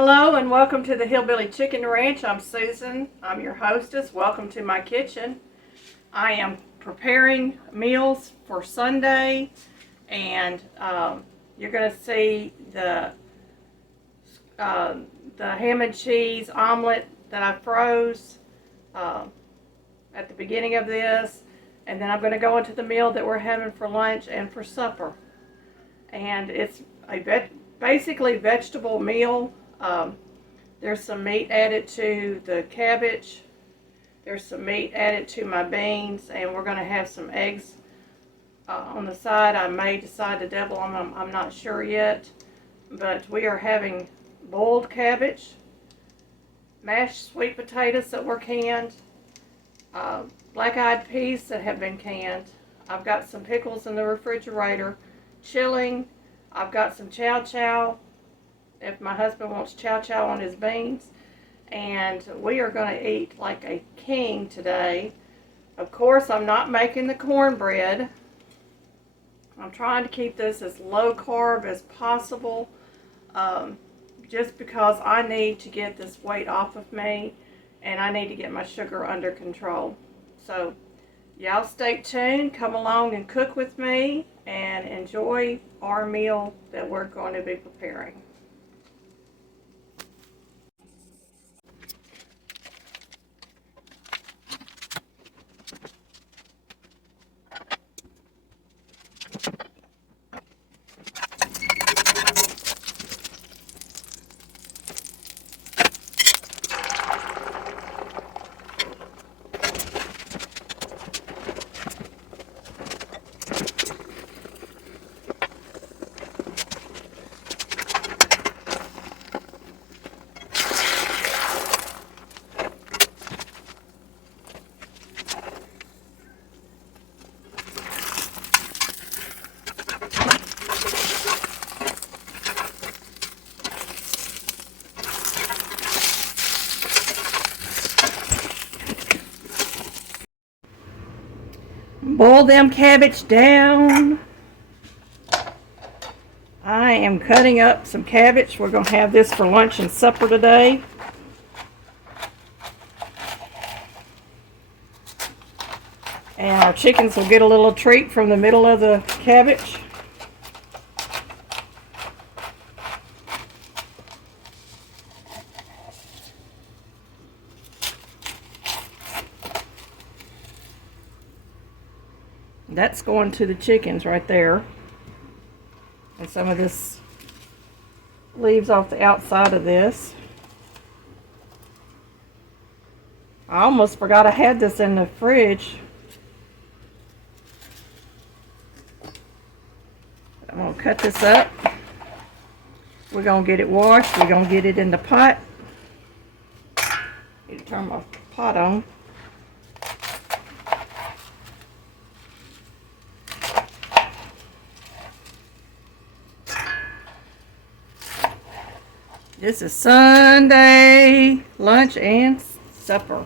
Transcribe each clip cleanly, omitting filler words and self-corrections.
Hello and welcome to the Hillbilly Chicken Ranch. I'm Susan. I'm your hostess. Welcome to my kitchen. I am preparing meals for Sunday, and you're going to see the ham and cheese omelet that I froze at the beginning of this, and then I'm going to go into the meal that we're having for lunch and for supper. And it's a basically vegetable meal. There's some meat added to the cabbage. There's some meat added to my beans, and we're going to have some eggs on the side. I may decide to double them. I'm not sure yet. But we are having boiled cabbage, mashed sweet potatoes that were canned, black-eyed peas that have been canned. I've got some pickles in the refrigerator, chilling. I've got some chow chow, if my husband wants chow chow on his beans. And we are going to eat like a king today. Of course, I'm not making the cornbread. I'm trying to keep this as low carb as possible, just because I need to get this weight off of me, and I need to get my sugar under control. So y'all stay tuned, come along and cook with me, and enjoy our meal that we're going to be preparing. Boil them cabbage down. I am cutting up some cabbage. We're going to have this for lunch and supper today. And our chickens will get a little treat from the middle of the cabbage. That's going to the chickens right there. And some of this leaves off the outside of this. I almost forgot I had this in the fridge. I'm going to cut this up. We're going to get it washed. We're going to get it in the pot. Need to turn my pot on. This is Sunday lunch and supper.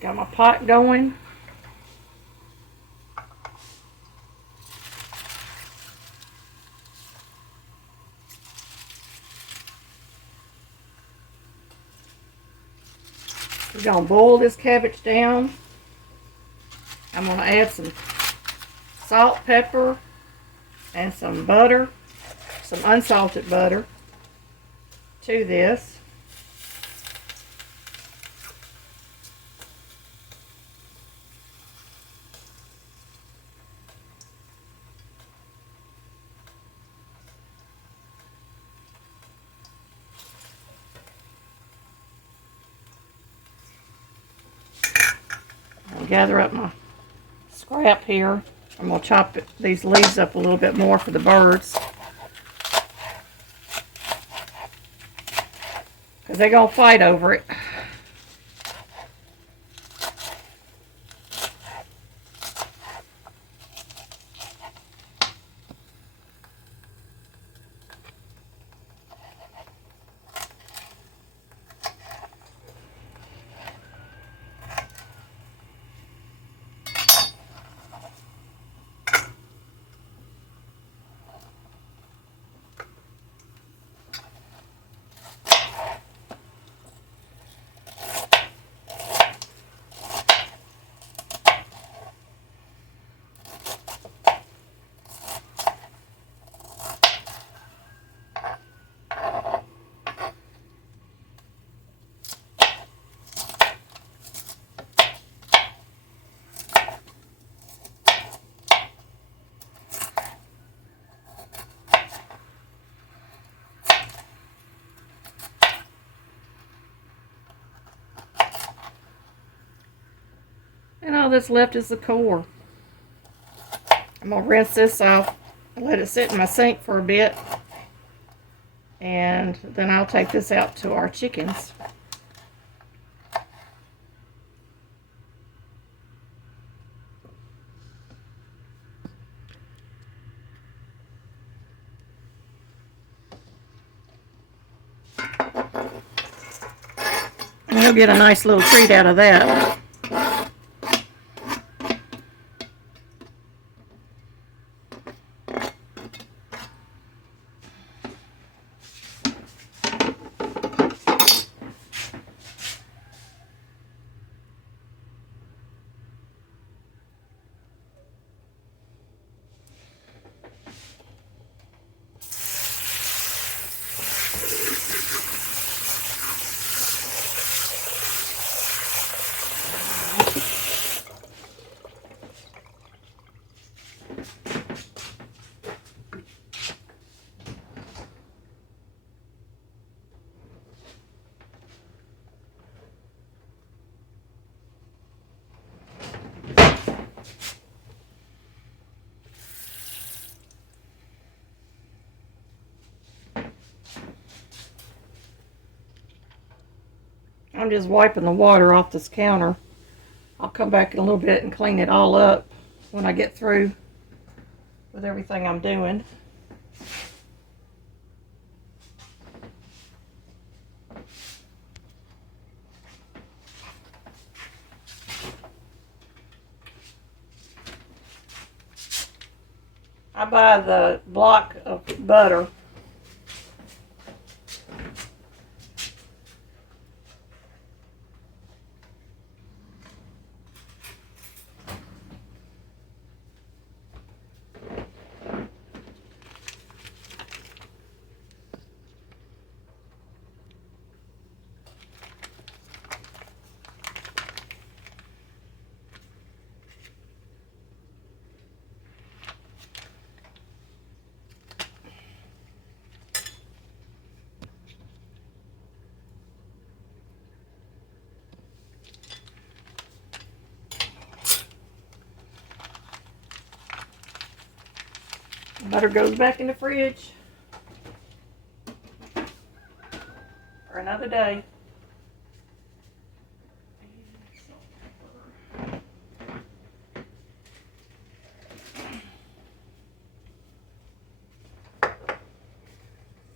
Got my pot going. We're going to boil this cabbage down. I'm going to add some salt, pepper, and some butter, some unsalted butter to this. I'll gather up my scrap here. I'm going to chop these leaves up a little bit more for the birds, because they're going to fight over it. And all that's left is the core. I'm going to rinse this off and let it sit in my sink for a bit. And then I'll take this out to our chickens. And they'll get a nice little treat out of that. I'm just wiping the water off this counter. I'll come back in a little bit and clean it all up when I get through with everything I'm doing. I buy the block of butter. Butter goes back in the fridge for another day.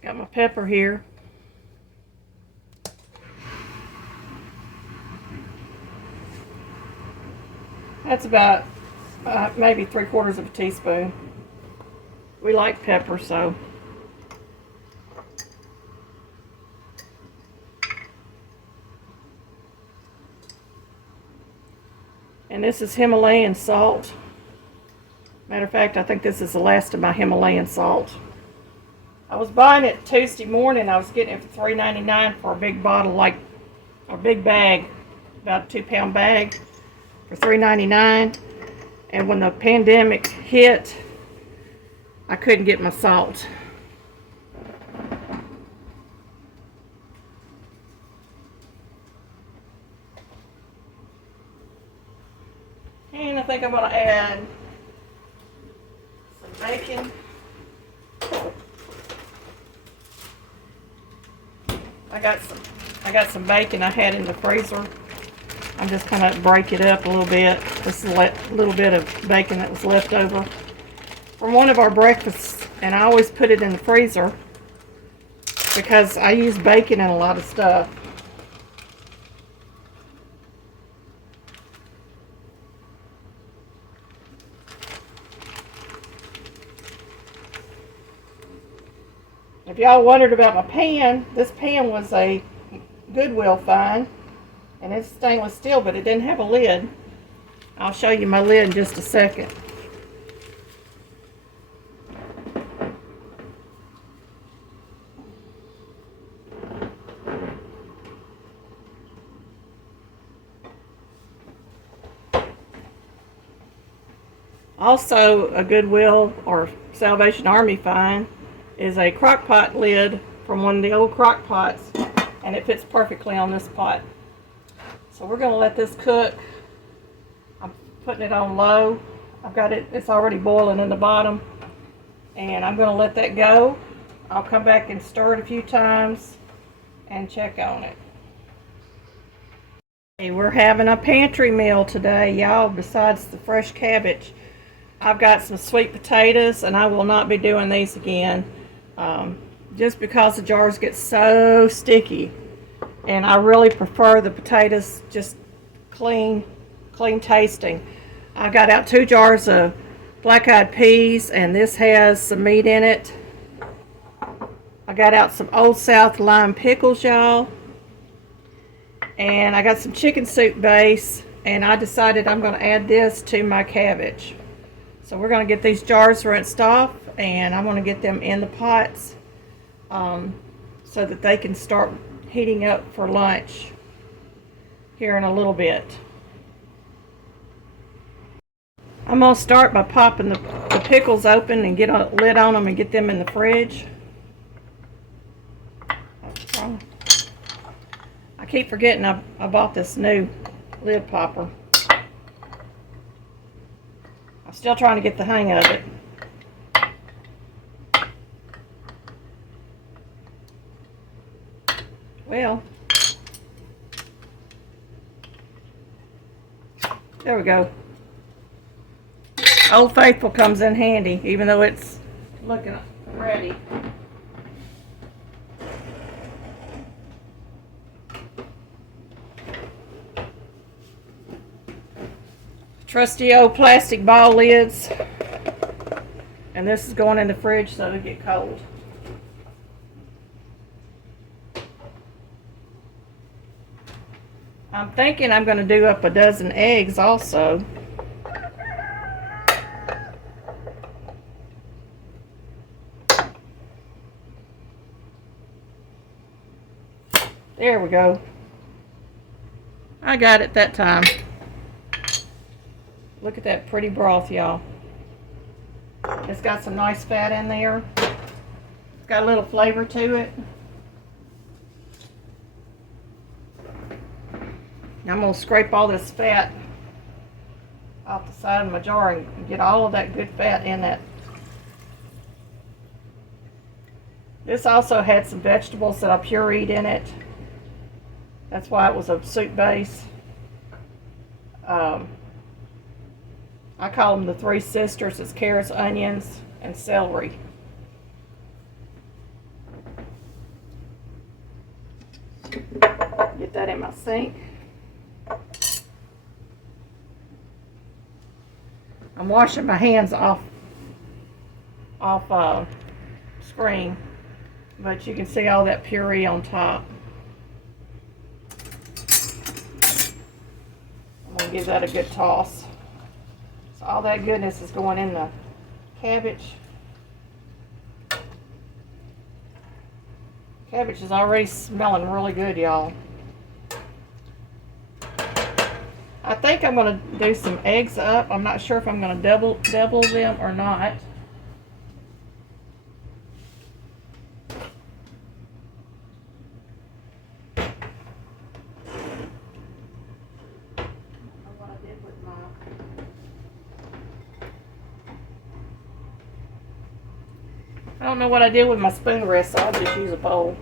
Got my pepper here. That's about maybe 3/4 of a teaspoon. We like pepper, so. And this is Himalayan salt. Matter of fact, I think this is the last of my Himalayan salt. I was buying it Tuesday morning. I was getting it for $3.99 for a big bottle, like a big bag, about a 2-pound bag for $3.99. And when the pandemic hit, I couldn't get my salt. And I think I'm going to add some bacon. I got some bacon I had in the freezer. I'm just kind of break it up a little bit. This is a little bit of bacon that was left over from one of our breakfasts, and I always put it in the freezer because I use bacon in a lot of stuff. If y'all wondered about my pan, this pan was a Goodwill find, and it's stainless steel, but it didn't have a lid. I'll show you my lid in just a second. Also, a Goodwill or Salvation Army find is a crock pot lid from one of the old crock pots, and it fits perfectly on this pot. So we're going to let this cook. I'm putting it on low. I've got it, it's already boiling in the bottom, and I'm going to let that go. I'll come back and stir it a few times and check on it. Hey, we're having a pantry meal today, y'all. Besides the fresh cabbage, I've got some sweet potatoes, and I will not be doing these again. Just because the jars get so sticky, and I really prefer the potatoes just clean tasting. I got out 2 jars of black-eyed peas, and this has some meat in it. I got out some Old South lime pickles, y'all, and I got some chicken soup base, and I decided I'm going to add this to my cabbage. So we're going to get these jars rinsed off, and I'm going to get them in the pots so that they can start heating up for lunch here in a little bit. I'm going to start by popping the pickles open and get a lid on them and get them in the fridge. I keep forgetting I bought this new lid popper. I'm still trying to get the hang of it. Well, there we go. Old Faithful comes in handy, even though it's looking ready. Trusty old plastic ball lids, and this is going in the fridge so it'll get cold. I'm thinking I'm going to do up a dozen eggs also. There we go. I got it that time. Look at that pretty broth, y'all. It's got some nice fat in there. It's got a little flavor to it. I'm going to scrape all this fat off the side of my jar and get all of that good fat in it. This also had some vegetables that I pureed in it. That's why it was a soup base. I call them the 3 sisters. It's carrots, onions, and celery. Get that in my sink. I'm washing my hands off screen, but you can see all that puree on top. I'm gonna give that a good toss. So all that goodness is going in the cabbage. Cabbage is already smelling really good, y'all. I think I'm going to do some eggs up. I'm not sure if I'm going to double them or not. I don't know what I did with my spoon rest, so I'll just use a bowl.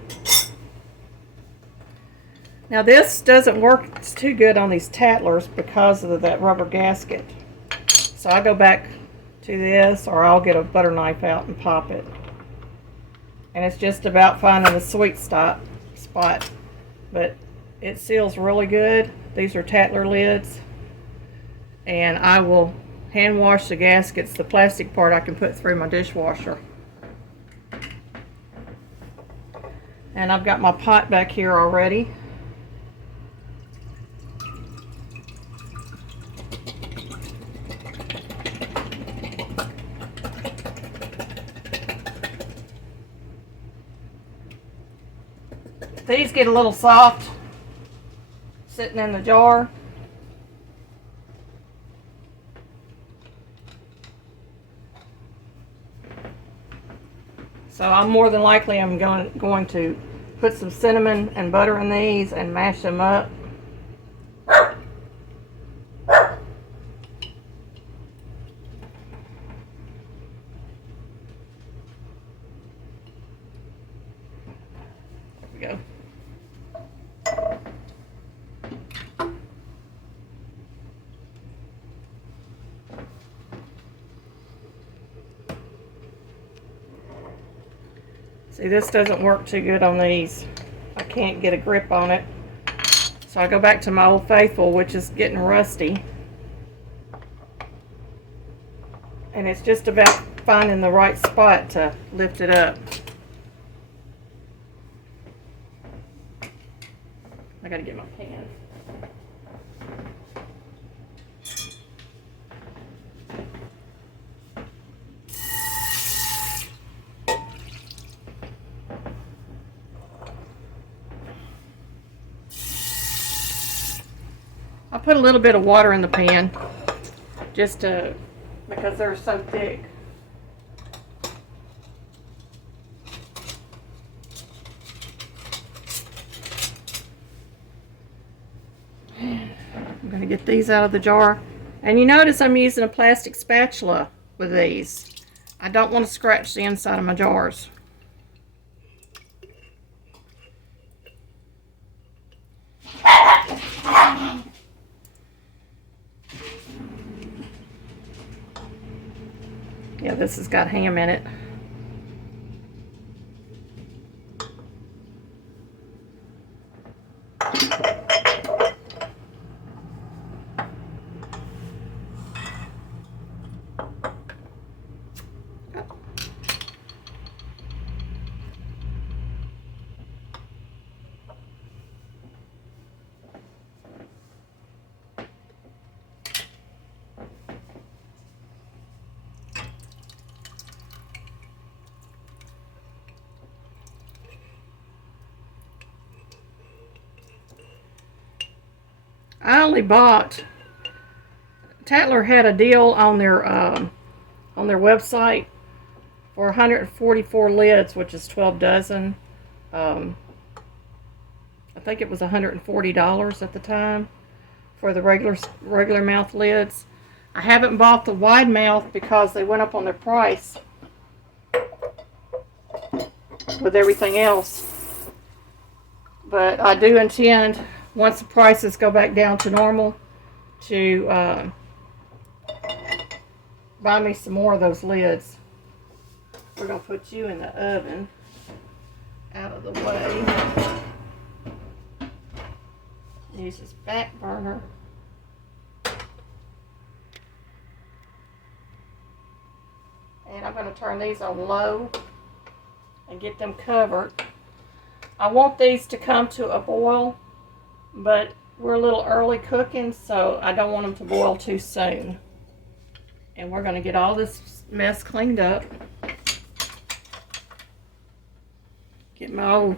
Now this doesn't work too good on these tattlers because of that rubber gasket. So I go back to this, or I'll get a butter knife out and pop it. And it's just about finding the sweet spot. But it seals really good. These are tattler lids. And I will hand wash the gaskets. The plastic part I can put through my dishwasher. And I've got my pot back here already. These get a little soft sitting in the jar. So I'm more than likely going to put some cinnamon and butter in these and mash them up. There we go. See, this doesn't work too good on these. I can't get a grip on it. So I go back to my Old Faithful, which is getting rusty. And it's just about finding the right spot to lift it up. I gotta get my pan. I put a little bit of water in the pan just to, because they're so thick. I'm going to get these out of the jar. And you notice I'm using a plastic spatula with these. I don't want to scratch the inside of my jars. Yeah, this has got ham in it. I only bought, Tatler had a deal on their website for 144 lids, which is 12 dozen. I think it was $140 at the time for the regular mouth lids. I haven't bought the wide mouth because they went up on their price with everything else. But I do intend, once the prices go back down to normal, to buy me some more of those lids. We're going to put you in the oven out of the way. Use this back burner. And I'm going to turn these on low and get them covered. I want these to come to a boil, but We're a little early cooking, so I don't want them to boil too soon. And we're going to get all this mess cleaned up. Get my old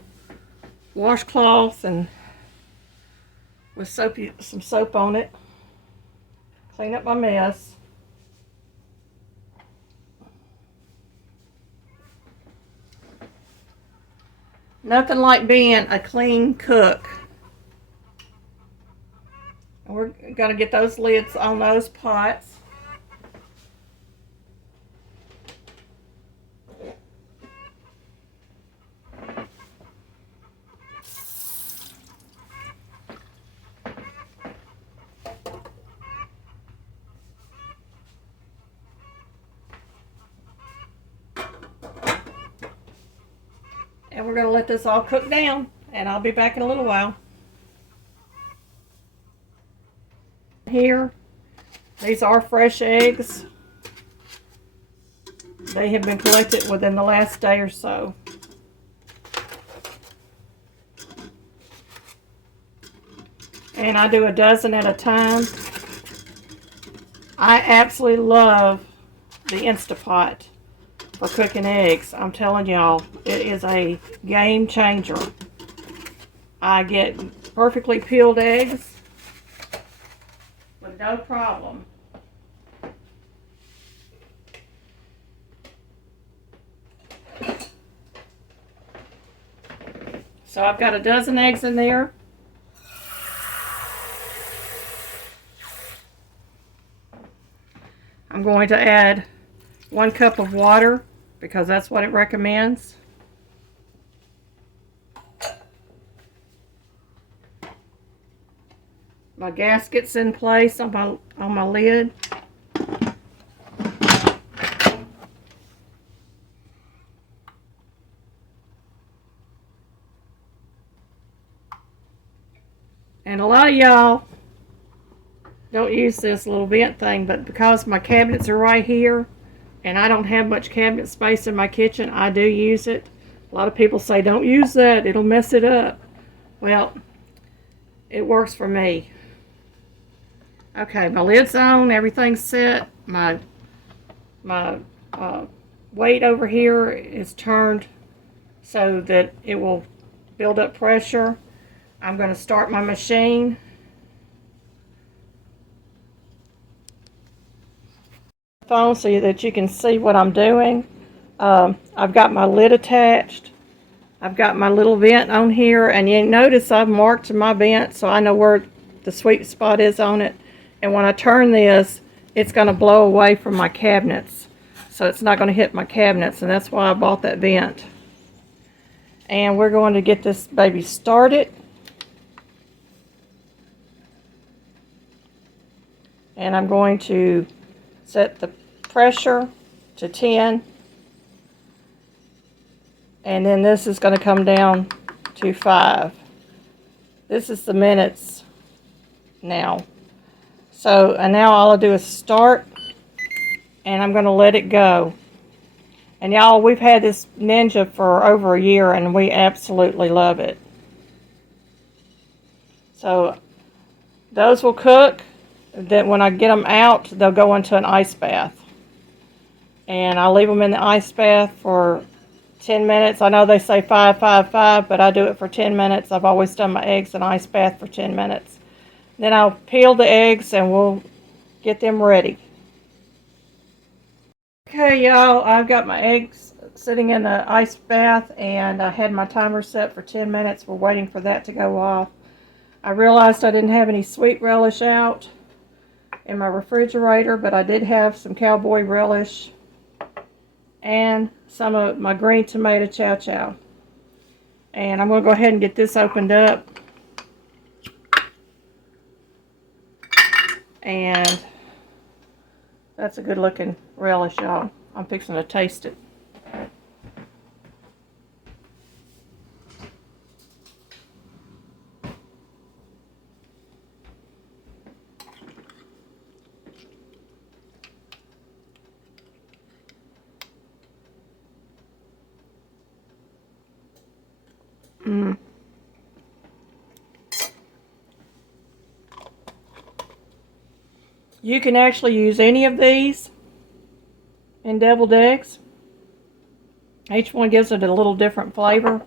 washcloth and with some soap on it. Clean up my mess. Nothing like being a clean cook. And we're going to get those lids on those pots. And we're going to let this all cook down, and I'll be back in a little while. Here, these are fresh eggs. They have been collected within the last day or so. And I do a dozen at a time. I absolutely love the Instapot for cooking eggs. I'm telling y'all, it is a game changer. I get perfectly peeled eggs with no problem. So I've got a dozen eggs in there. I'm going to add 1 cup of water because that's what it recommends. My gasket's in place on my lid. And a lot of y'all don't use this little vent thing, but because my cabinets are right here and I don't have much cabinet space in my kitchen, I do use it. A lot of people say don't use that, it'll mess it up. Well, it works for me. Okay, my lid's on, everything's set. My weight over here is turned so that it will build up pressure. I'm going to start my machine. Phone so that you can see what I'm doing. I've got my lid attached. I've got my little vent on here, and you notice I've marked my vent so I know where the sweet spot is on it. And when I turn this, it's going to blow away from my cabinets, so it's not going to hit my cabinets, and that's why I bought that vent. And we're going to get this baby started. And I'm going to set the pressure to 10, and then this is going to come down to 5. This is the minutes now. So, and now all I do is start, and I'm going to let it go. And y'all, we've had this Ninja for over a year, and we absolutely love it. So, those will cook. Then when I get them out, they'll go into an ice bath. And I'll leave them in the ice bath for 10 minutes. I know they say 5, 5, 5, but I do it for 10 minutes. I've always done my eggs in ice bath for 10 minutes. Then I'll peel the eggs and we'll get them ready. Okay, y'all, I've got my eggs sitting in the ice bath, and I had my timer set for 10 minutes. We're waiting for that to go off. I realized I didn't have any sweet relish out in my refrigerator, but I did have some cowboy relish and some of my green tomato chow chow. And I'm going to go ahead and get this opened up. And that's a good looking relish, y'all. I'm fixing to taste it. You can actually use any of these in deviled eggs. Each one gives it a little different flavor.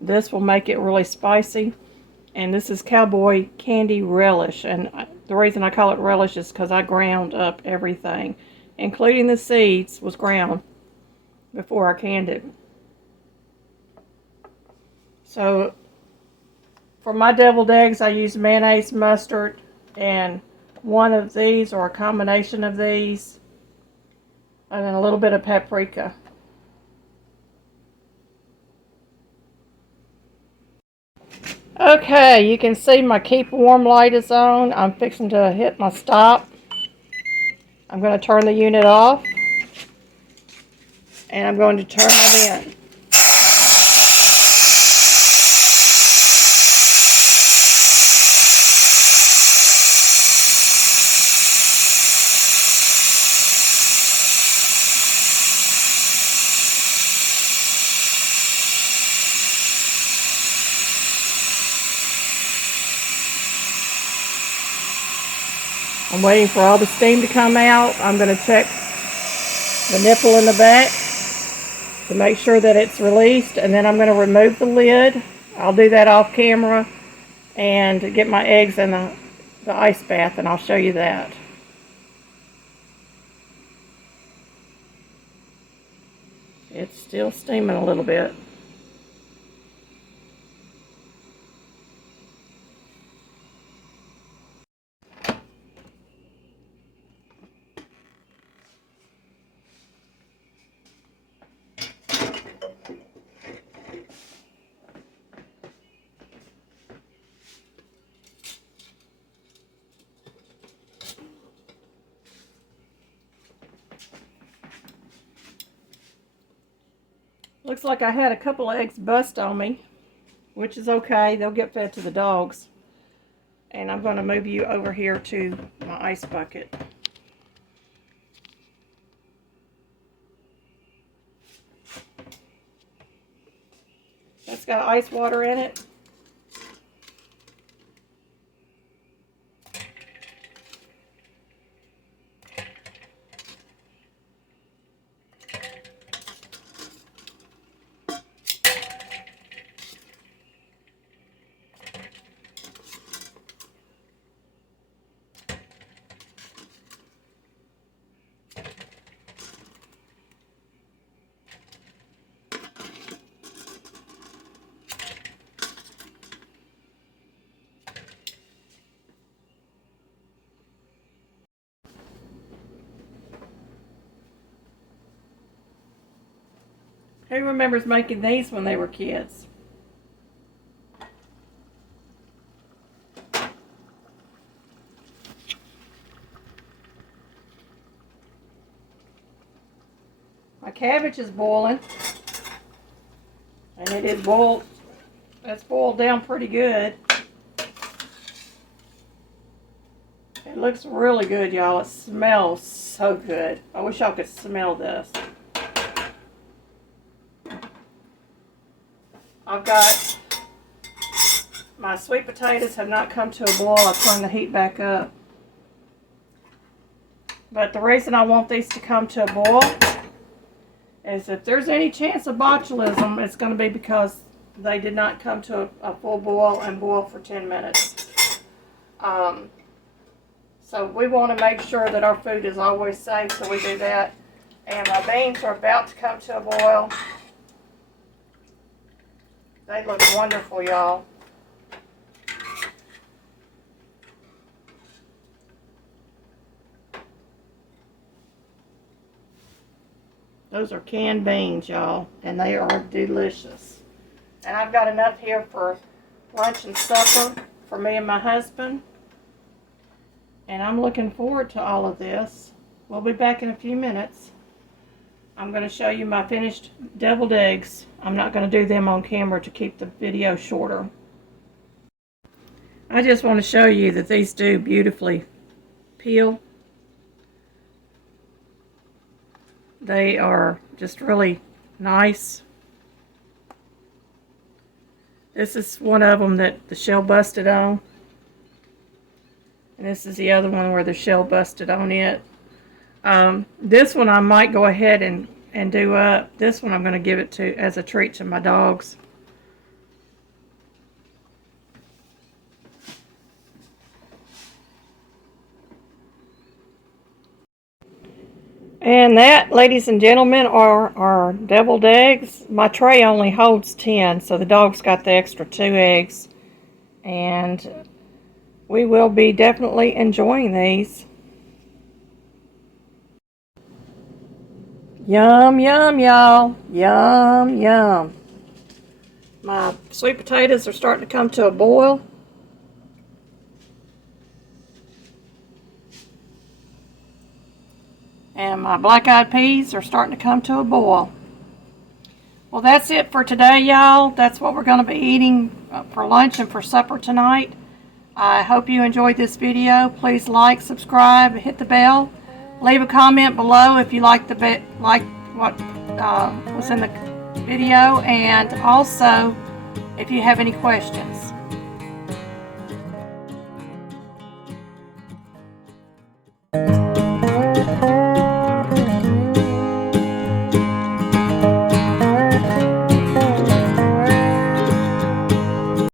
This will make it really spicy. And this is cowboy candy relish. And the reason I call it relish is because I ground up everything, including the seeds, was ground before I canned it. So for my deviled eggs, I use mayonnaise, mustard, and one of these or a combination of these, and then a little bit of paprika. Okay, you can see my keep warm light is on. I'm fixing to hit my stop. I'm going to turn the unit off, and I'm going to turn it in. I'm waiting for all the steam to come out. I'm going to check the nipple in the back to make sure that it's released, and then I'm going to remove the lid. I'll do that off camera and get my eggs in the ice bath, and I'll show you that. It's still steaming a little bit. Looks like I had a couple of eggs bust on me, which is okay. They'll get fed to the dogs. And I'm going to move you over here to my ice bucket. That's got ice water in it. Who remembers making these when they were kids? My cabbage is boiling, and it is boiled. It's boiled down pretty good. It looks really good, y'all. It smells so good. I wish y'all could smell this. I've got my sweet potatoes have not come to a boil. I'll turn the heat back up. But the reason I want these to come to a boil is if there's any chance of botulism, it's going to be because they did not come to a full boil and boil for 10 minutes. So we want to make sure that our food is always safe, so we do that. And my beans are about to come to a boil. They look wonderful, y'all. Those are canned beans, y'all, and they are delicious. And I've got enough here for lunch and supper for me and my husband. And I'm looking forward to all of this. We'll be back in a few minutes. I'm going to show you my finished deviled eggs. I'm not going to do them on camera to keep the video shorter. I just want to show you that these do beautifully peel. They are just really nice. This is one of them that the shell busted on. And this is the other one where the shell busted on it. This one I might go ahead and do up. This one I'm going to give it to as a treat to my dogs. And that, ladies and gentlemen, are our deviled eggs. My tray only holds 10, so the dogs got the extra 2 eggs. And we will be definitely enjoying these. Yum, yum, y'all. Yum, yum. My sweet potatoes are starting to come to a boil. And my black-eyed peas are starting to come to a boil. Well, that's it for today, y'all. That's what we're going to be eating for lunch and for supper tonight. I hope you enjoyed this video. Please like, subscribe, hit the bell. Leave a comment below if you like what was in the video, and also if you have any questions.